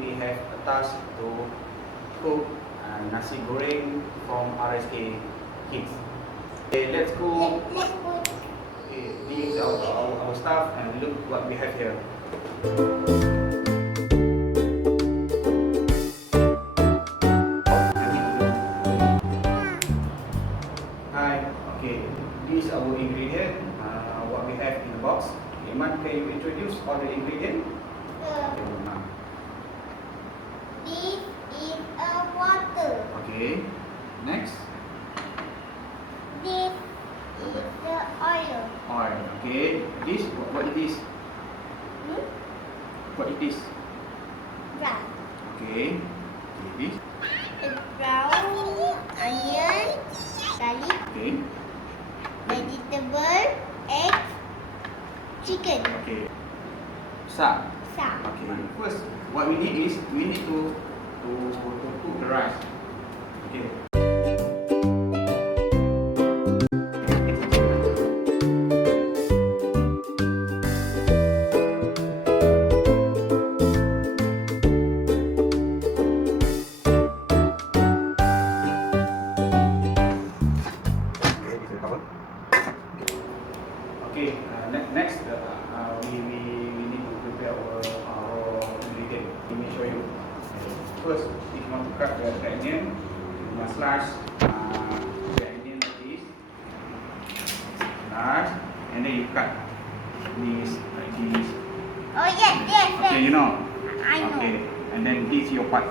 we have a task to cook nasi goreng from RSK Kids. Okay, let's go. Okay, these are our stuff, and look what we have here. Hi. Okay, these are our ingredient. What we have in the box. Iman, can you introduce all the ingredient? This is a water. Okay. Next. This is the oil. Oil. Okay. This what it is? What it is? Brown. Okay. This. It's brown, onion, garlic, Okay. vegetable, egg, chicken. Okay. Sa. Sa. Okay. First, what we need is we need to cook the rice. Okay. Okay, next we need to prepare our ingredient. Let me show you. First, if you want to cut the onion, you must slice the onion like this. Slice, and then you cut this like this. Oh yes, yes, yes. Okay, you know. I know. Okay, and then this your part.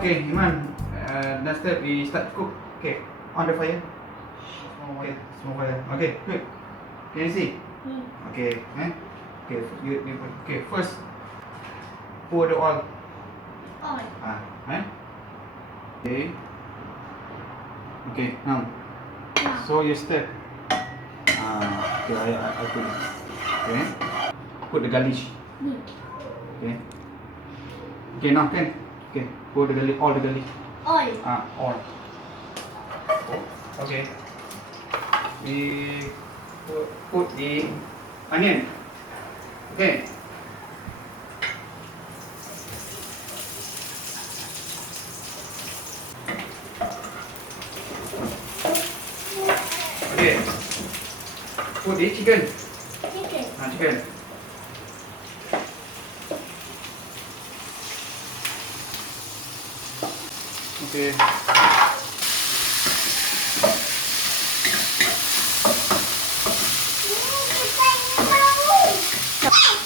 Okay, Iman, next step we start to cook. Okay, on the fire. Okay, small fire. Okay, good. Can you see? Okay, okay, okay. First, pour the oil. Oil. Okay. Okay, now. So you step. Okay, I put it. Okay. Put the garlic. Okay. Okay, now can. Okay, pour the garlic, all the garlic. Oil. All. Okay. We put the onion. Okay. Okay. Put the chicken. Chicken. Chicken. Okay.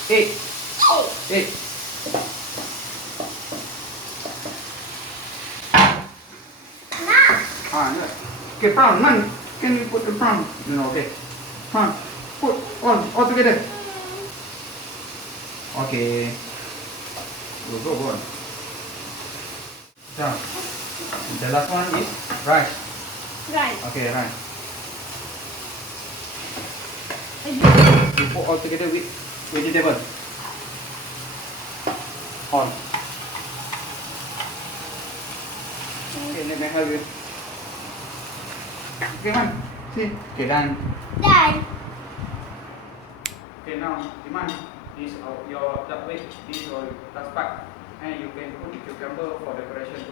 Eight. No. Okay, prawn. Man, can you put the prawn? No, okay. Prawn. Put all together. Okay. Go. Now, the last one is rice. Rice. Okay, rice. You put all together with vegetable. All. Okay, let me help you. Okay, man. See. Okay, done. Done. Okay, now, Iman, this is your duck weight. This is your last part. And you can put the cucumber for decoration.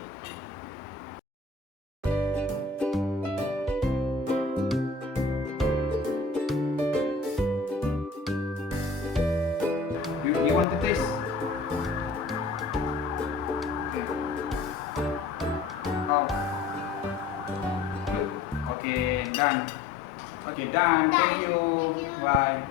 You want to taste? Okay. Oh. Good. Okay, done. Okay, done. Thank you. Bye.